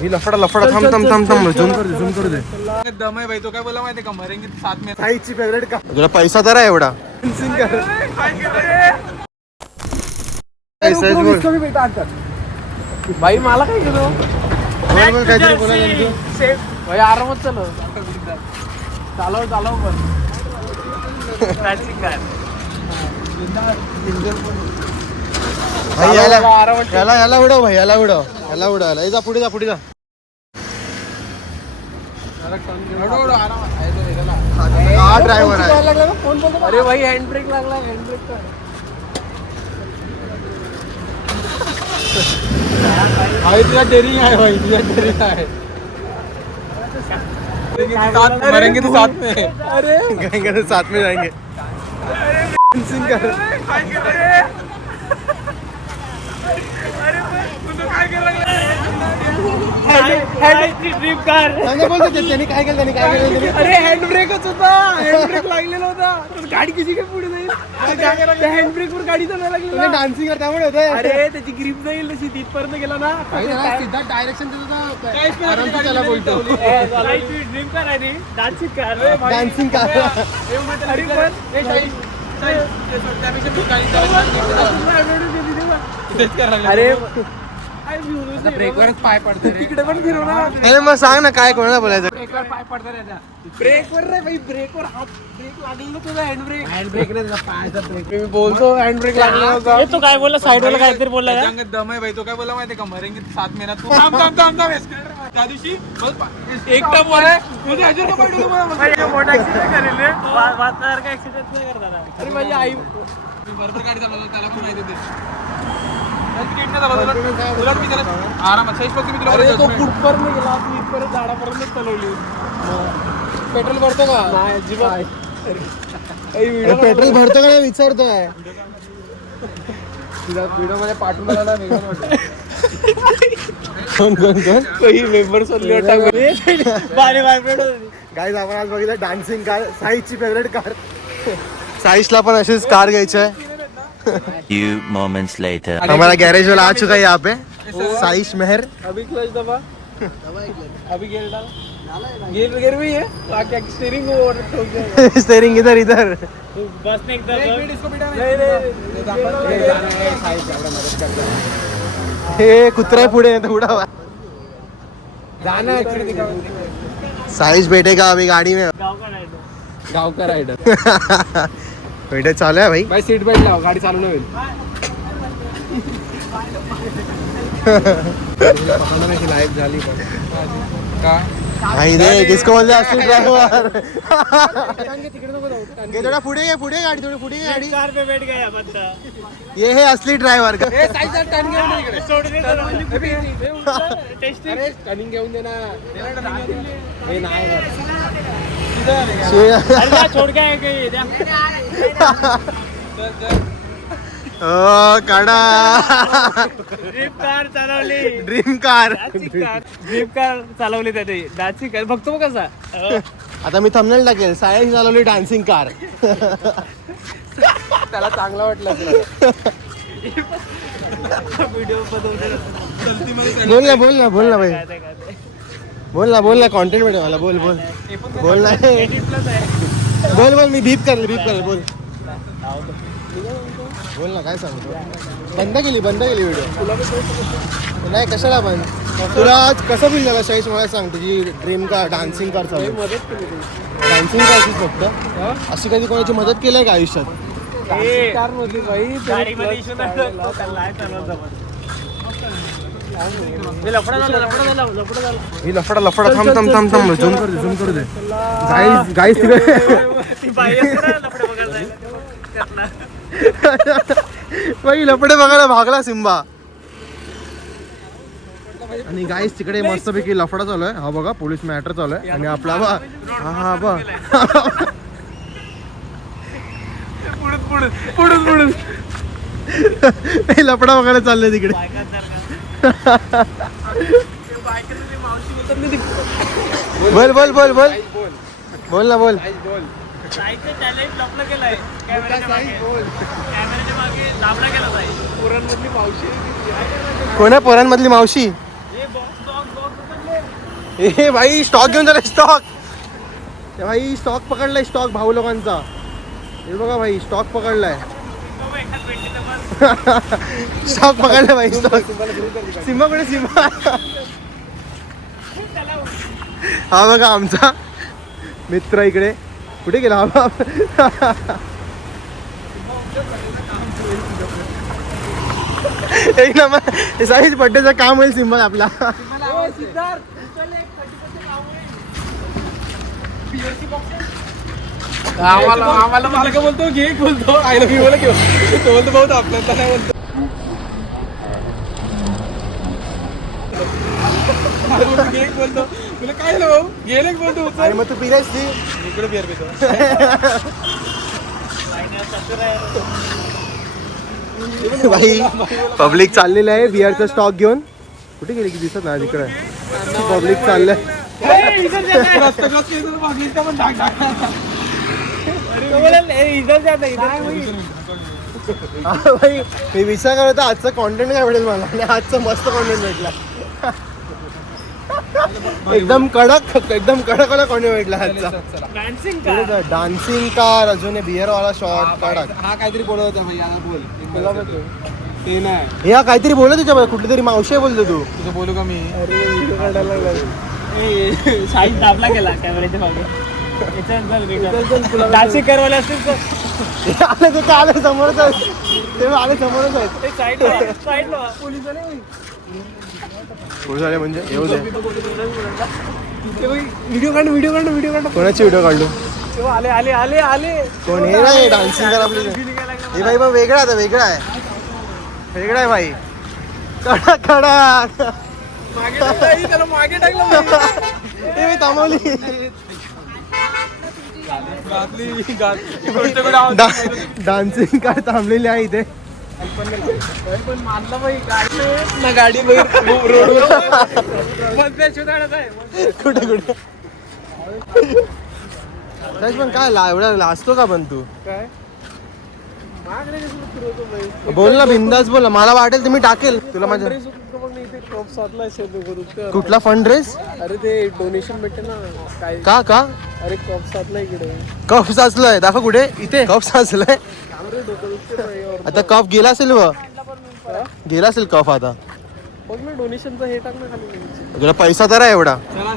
ही लफडा लफडा थांब थांब थांब थांब झूम कर दे दम है भाई. तो काय बोला माहिती का, मरेंगे साथ में. साईची फेवरेट का तुला पैसा तर आहे एवढा भाई मला काय केलं काहीतरी बोला भाई, आरामात चालव पण याला उडव भाई, याला उडव जा पुढे जा हा ड्रायव्हर आहे. अरे भाई हँड ब्रेक लागला. भाई तुझा डेरिंग आहे भाई, मरेंगे तो साथ में. अरे कहेंगे तो साथ में जाएंगे. Drip car. त्यांनी काय केलं अरे हँड ब्रेकच होता, हँड ब्रेक लागलेला होता. गाडी किती काय पुढे जाईल, हँड ब्रेक वर गाडी चालवायला लागली. डान्सिंग त्यामुळे होते. अरे त्याची ग्रीप जाईल तशी तिथपर्यंत गेला ना. डायरेक्शन देत होता बोलतो ड्रीम कार आहे डान्सिंग कार. Dancing car. अरे ब्रेकवरच पाय पडतो. तिकडे पण फिरवणार. अरे मग सांग ना काय कोणाला बोलायचं. ब्रेकवर पाय पडतो त्याचा. ब्रेकवर रे भाई, ब्रेकवर हात ब्रेक लागलेला तुझा. हँड ब्रेक नाही त्याचा, पायाचा ब्रेक. मी बोलतो हँड ब्रेक लागलेला होता. तो काय बोलला, साईडला काहीतरी बोलला का? दम आहे भाई. तो काय बोला माहिती का, मरेंगे साथ में ना. तू थांब त्या दिवशी एकटा बोल म्हणजे अजून का पडलो तुम्हाला. मोठा ऍक्सिडेंट करेल रे. वाचणार ऍक्सिडेंट नाही करणार. अरे माझी आई बरोबर गाडी चालवतो, त्याला पण माहिती आहे. आरामात सहीच बघतो मी तुला. तो कुठपर्यंत गेला, तू इथपर्यंत झाडापर्यंत चालवली. पेट्रोल भरतो का? नाही अजिबात. पेट्रोल भरतो का नाही विचारतोय. व्हिडिओ मध्ये पाठवून मला कोण मेंबर गाईज आपण आज बघितलं डान्सिंग कार, साईची फेवरेट कार. साईशला पण अशीच कार घ्यायची आहे. Few moments later. हमारा गैरेज वाला आ चुका है यहाँ पे, साइश मेहर. अभी क्लच दबा, अभी गियर डाल. गियर भी है, बाकी स्टीयरिंग वो ठोक जाएगा. स्टीयरिंग इधर बस ने एकदम हे कुत्रा पुढे नाही तर उडावा. जाना साइश बैठेगा अभी गाड़ी में. गाव का राइडर. बैठे चालू आहे भाई. भाई सीट बेल्ट लाव, गाडी चालू नाही होईल. लाईफ झाली पण का भाई दे किसको बोलते असली ड्रायव्हर. तिकडे नको जाऊ. थोड़ा पुढे गाडी, थोडी पुढे गाडी. कार पे बैठ गया बंदा. ये है असली ड्रायव्हर का. टर्न घेऊन दे इकडे. सोड दे त्याला. टेस्टिंग. अरे टर्निंग घेऊन दे ना. हे नाही अरे जा, छोड़ के आए कहीं द्या. ओ काढा. ड्रीप कार चालवली. Dream car. ड्रीप कार चालवली त्याने. डान्सिंग कार बघतो मग कसा. आता मी थंबनेल टाकेल, सायन्स चालवली डान्सिंग कार. त्याला चांगला वाटलं. व्हिडिओ बनवले. बोल ना भाई. बोल ना कंटेंट भेटेल मला. बोल ना. बोल मी बीप कर बोल ना. काय सांगतो, बंद केली व्हिडिओ. नाही कशाला पण. तुला आज कसं फील झालं शाहीश, मला सांग. तुझी ड्रीम कार डान्सिंग कार चालू. डान्सिंग कारची फक्त अशी कधी कोणाची मदत केली का आयुष्यात? कार नव्हती भाई. गाडीमध्ये इश्यू नाही लफडा झाला. ही लफडा थांब झूम कर दे. गाईस तिकडे भाई लफडे बघायला भागला सिम्बा. आणि गाईस तिकडे मस्तपैकी लफडा चालू आहे. हा बघा पोलीस मॅटर चालू आहे. आणि आपला हा बघ पुढून लफडा बघायला चाललंय तिकडे. बोल ना. कोणा पोरांमधली मावशी. ए भाई स्टॉक घेऊन झाला स्टॉक. भाई स्टॉक पकडलाय स्टॉक भाऊ लोकांचा. हे बघा भाई स्टॉक पकडलाय. स्टॉक पकडलाय भाई स्टॉक. सिम्बा कुठे सिम्बा. हा बघा आमचा मित्र इकडे कुठे गेला हा. एक नंबर साईज बड्डेचं काम होईल सिम्बल आपला. आम्हाला मला काय बोलतो घे बोलतो आय लव्ह यू बोला घेऊ तो बोलतो बहुत आपल्याला नाही बोलतो. घे बोलतो तुला काय भाऊ गेले बोलतो आणि मग तू पिरायस ती इकडे बिअर पितो. भाई पब्लिक चाललेलं आहे बिअरचा स्टॉक घेऊन. कुठे गेली की दिसत नाही तिकडे पब्लिक चाललंय. भाई मी विचार करत होता आजचा कॉन्टेंट काय भेटेल मला आणि आजचा मस्त कॉन्टेंट भेटला. एकदम कडक वाला कॉन्टेंट भेटला आजचा. डान्सिंग कार अजून बिअर वाला शॉट कडक. हा काहीतरी बोलत होता भाई आता बोल ते नाही हे हा काहीतरी बोलत तुझ्या कुठली तरी मावशी बोलतो तू. तुझं बोलू का मी शाहीद दाबला गेला कॅमेऱ्याच्या मागे. डान्सिंग करवाले असतील तर आले ते काय आले समोरच आहेत ते आले समोरच आहेत. पोलीस आले म्हणजे येऊ दे. व्हिडिओ काढ कोणाची व्हिडिओ काढलो आले आले आले आले. कोण हे नाही डान्सिंग कर आपली. हे भाई बघ वेगळा आहे वेगळा आहे भाई. कडक मागे टाकलं हे मी थांबवली. डान्सिंग कार थांबलेली आहे इथे. पण मानला भाई गाडी रोडवर कुठे पण काय एवढा लाजतो का पण तू. काय बोल ना बिंदास बोल. मला वाटेल तुम्ही टाकेल तुला माझ्या कुठला फंड रेस. अरे ते डोनेशन भेटते ना काय का अरे कप साधला इकडे कप साचलाय दाखव कुठे. इथे कप साचलाय. आता कप गेला असेल गेला असेल कप आता. मग मी डोनेशनचा हे टाक ना खाली तुला पैसा तर आहे एवढा. चला